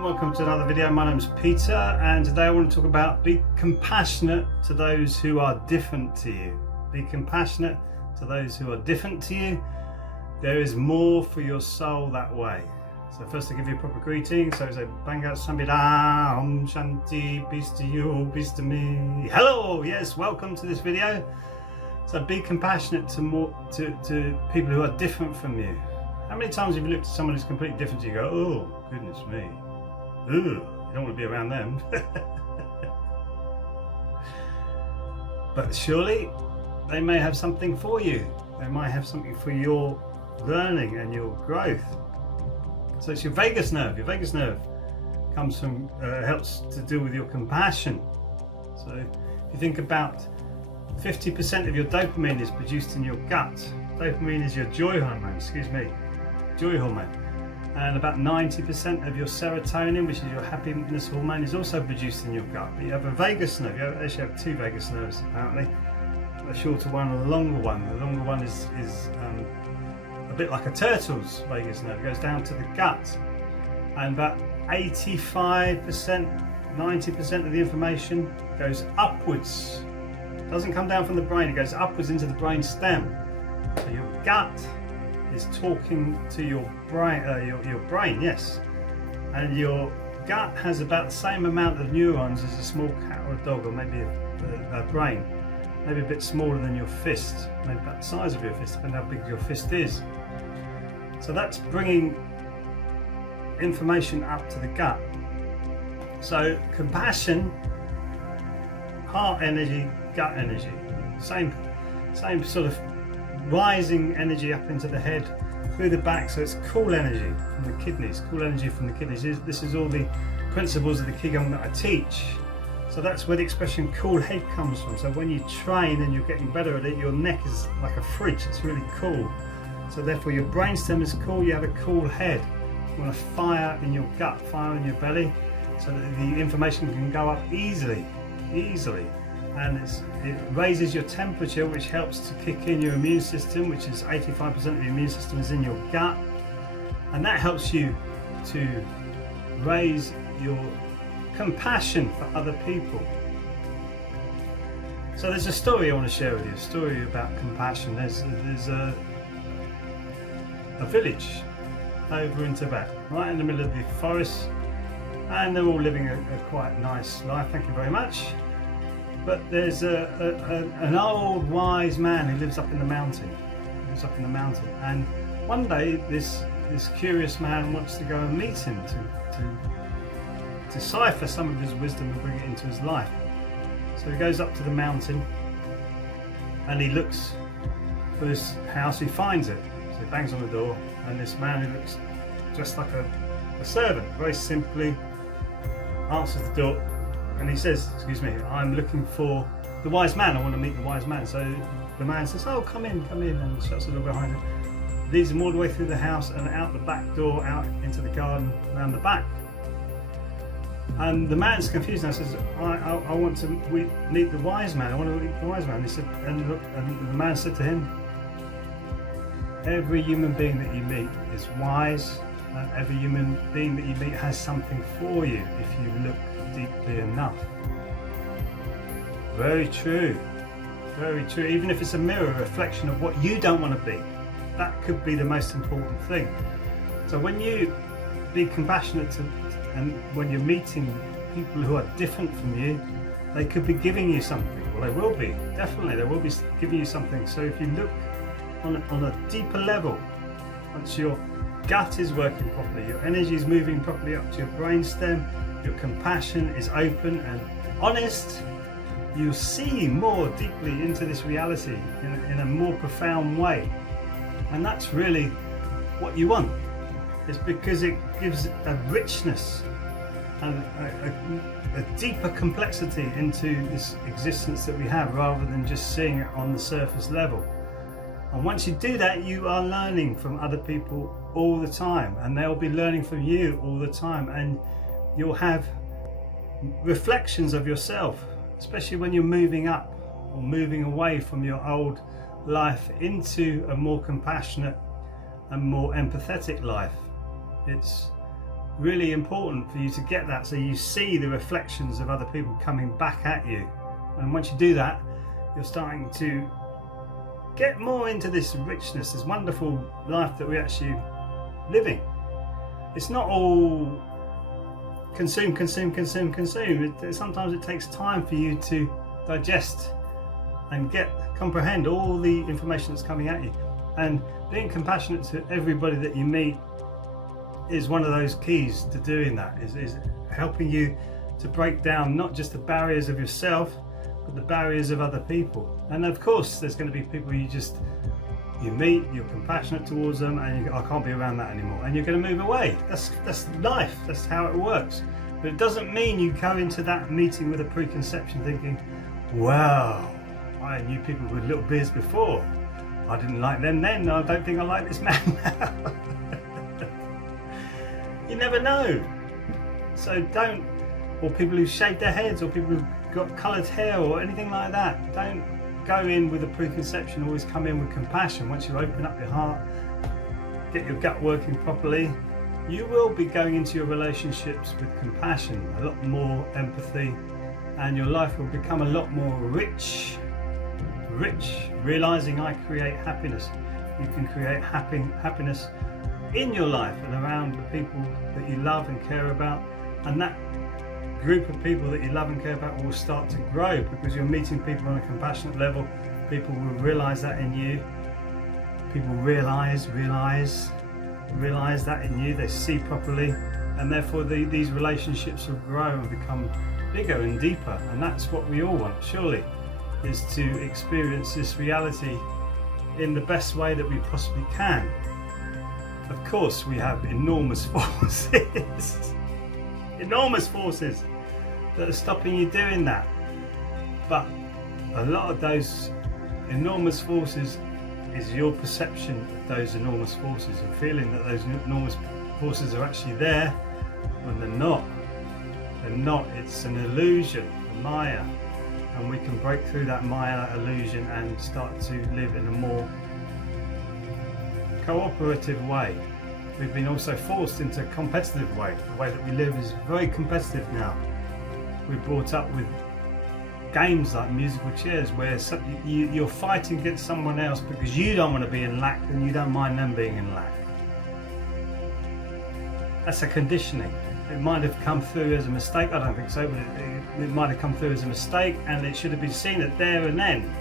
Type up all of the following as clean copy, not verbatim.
and welcome to another video. My name is Peter, and today I want to talk about be compassionate to those who are different to you. Be compassionate to those who are different to you. There is more for your soul that way. So first I give you a proper greeting. So say Banga Sambhida, Om Shanti, peace to you, peace to me. Hello, yes, welcome to this video. So be compassionate to people who are different from you. How many times have you looked at someone who's completely different to you and go, oh, goodness me, ooh, you don't want to be around them. But surely they may have something for you. They might have something for your learning and your growth. So it's your vagus nerve. Your vagus nerve comes from, helps to deal with your compassion. So if you think about 50% of your dopamine is produced in your gut. Dopamine is your joy hormone, joy hormone. And about 90% of your serotonin, which is your happiness hormone, is also produced in your gut. But you have a vagus nerve. You actually have two vagus nerves apparently. A shorter one and a longer one. The longer one is a bit like a turtle's vagus nerve. It goes down to the gut. And about 85%, 90% of the information goes upwards. It doesn't come down from the brain, it goes upwards into the brain stem. So your gut is talking to your brain, your brain, yes. And your gut has about the same amount of neurons as a small cat or a dog, or maybe a brain. Maybe a bit smaller than your fist, maybe about the size of your fist, depending how big your fist is. So that's bringing information up to the gut. So compassion, heart energy, gut energy, same sort of rising energy up into the head, through the back. So it's cool energy from the kidneys, cool energy from the kidneys. This is all the principles of the Qigong that I teach. So that's where the expression cool head comes from. So when you train and you're getting better at it, your neck is like a fridge, it's really cool. So therefore your brainstem is cool, you have a cool head. You want a fire in your gut, fire in your belly, so that the information can go up easily. And it raises your temperature, which helps to kick in your immune system, which is 85% of the immune system is in your gut. And that helps you to raise your compassion for other people. So there's a story I want to share with you, a story about compassion. There's a village over in Tibet, right in the middle of the forest, and they're all living a quite nice life, thank you very much. But there's an old wise man who lives up in the mountain. And one day this curious man wants to go and meet him to decipher some of his wisdom and bring it into his life. So he goes up to the mountain and he looks for this house. He finds it. So he bangs on the door, and this man who looks just like a servant, very simply answers the door. And he says, excuse me, I'm looking for the wise man. I want to meet the wise man. So the man says, oh, come in, and shuts the door behind him. Leads him all the way through the house and out the back door, out into the garden, around the back. And the man's confused now, says, I want to meet the wise man. I want to meet the wise man. He said, and the man said to him, every human being that you meet is wise, and every human being that you meet has something for you if you look deeply enough. Very true, very true. Even if it's a mirror, a reflection of what you don't want to be, that could be the most important thing. So when you be compassionate and when you're meeting people who are different from you, they could be giving you something. Well, they will be, definitely, they will be giving you something. So if you look on a deeper level, once your gut is working properly, your energy is moving properly up to your brainstem, your compassion is open and honest, you see more deeply into this reality in a more profound way. And that's really what you want. It's because it gives a richness and a deeper complexity into this existence that we have, rather than just seeing it on the surface level. And once you do that, you are learning from other people all the time, and they'll be learning from you all the time, and you'll have reflections of yourself, especially when you're moving up or moving away from your old life into a more compassionate and more empathetic life. It's really important for you to get that, so you see the reflections of other people coming back at you. And once you do that, you're starting to get more into this richness, this wonderful life that we're actually living. It's not all consume. Sometimes it takes time for you to digest and comprehend all the information that's coming at you. And being compassionate to everybody that you meet is one of those keys to doing that, is helping you to break down not just the barriers of yourself, but the barriers of other people. And of course there's going to be people you meet, you're compassionate towards them, and you go, I can't be around that anymore, and you're going to move away. That's life, that's how it works. But it doesn't mean you go into that meeting with a preconception thinking, wow, I knew people with little beards before, I didn't like them then, I don't think I like this man now. You never know. So don't, or people who shave their heads, or people who've got coloured hair or anything like that, don't go in with a preconception. Always come in with compassion. Once you open up your heart, get your gut working properly, you will be going into your relationships with compassion, a lot more empathy, and your life will become a lot more rich, realizing I create happiness. You can create happiness in your life and around the people that you love and care about, and that group of people that you love and care about will start to grow, because you're meeting people on a compassionate level. People will realize that in you. People realize that in you. They see properly, and therefore these relationships will grow and become bigger and deeper. And that's what we all want, surely, is to experience this reality in the best way that we possibly can. Of course, we have enormous forces that are stopping you doing that, but a lot of those enormous forces is your perception of those enormous forces, and feeling that those enormous forces are actually there when they're not. It's an illusion, a Maya, and we can break through that Maya illusion and start to live in a more cooperative way. We've been also forced into a competitive way. The way that we live is very competitive now. We're brought up with games like musical chairs, where you're fighting against someone else because you don't want to be in lack and you don't mind them being in lack. That's a conditioning. It might have come through as a mistake, I don't think so, but it might have come through as a mistake, and it should have been seen at there and then.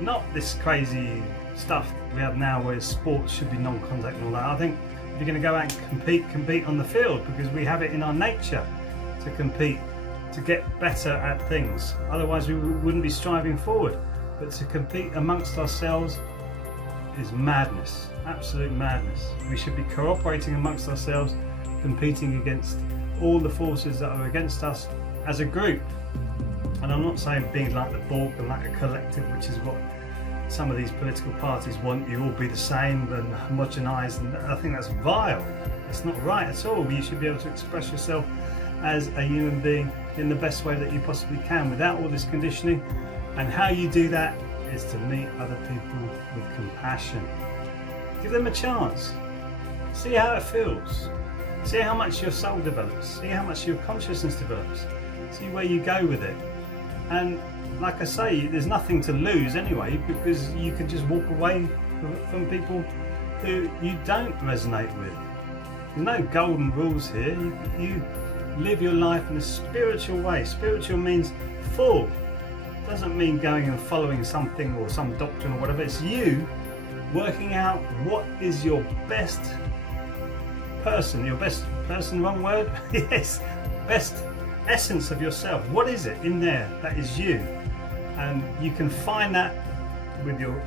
Not this crazy stuff we have now where sports should be non-contact and all that. I think if you're going to go out and compete on the field, because we have it in our nature to compete, to get better at things. Otherwise we wouldn't be striving forward. But to compete amongst ourselves is madness, absolute madness. We should be cooperating amongst ourselves, competing against all the forces that are against us as a group. And I'm not saying being like the Borg and like a collective, which is what some of these political parties want. You all be the same and homogenized, and I think that's vile. It's not right at all. You should be able to express yourself as a human being in the best way that you possibly can, without all this conditioning. And how you do that is to meet other people with compassion. Give them a chance. See how it feels. See how much your soul develops. See how much your consciousness develops. See where you go with it. And like I say, there's nothing to lose anyway, because you can just walk away from people who you don't resonate with. There's no golden rules here. You live your life in a spiritual way. Spiritual means full. It doesn't mean going and following something or some doctrine or whatever. It's you working out what is your best person, wrong word? Yes, best essence of yourself. What is it in there that is you? And you can find that with your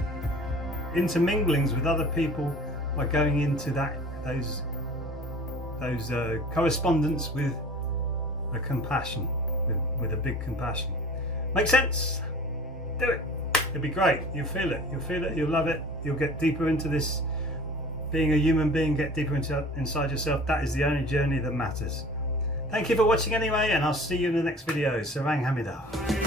interminglings with other people by going into those correspondence with a compassion, with a big compassion. Make sense? Do it. It'll be great. You'll feel it. You'll love it. You'll get deeper into this being a human being, get deeper inside yourself. That is the only journey that matters. Thank you for watching anyway, and I'll see you in the next video. Sarang Hamida.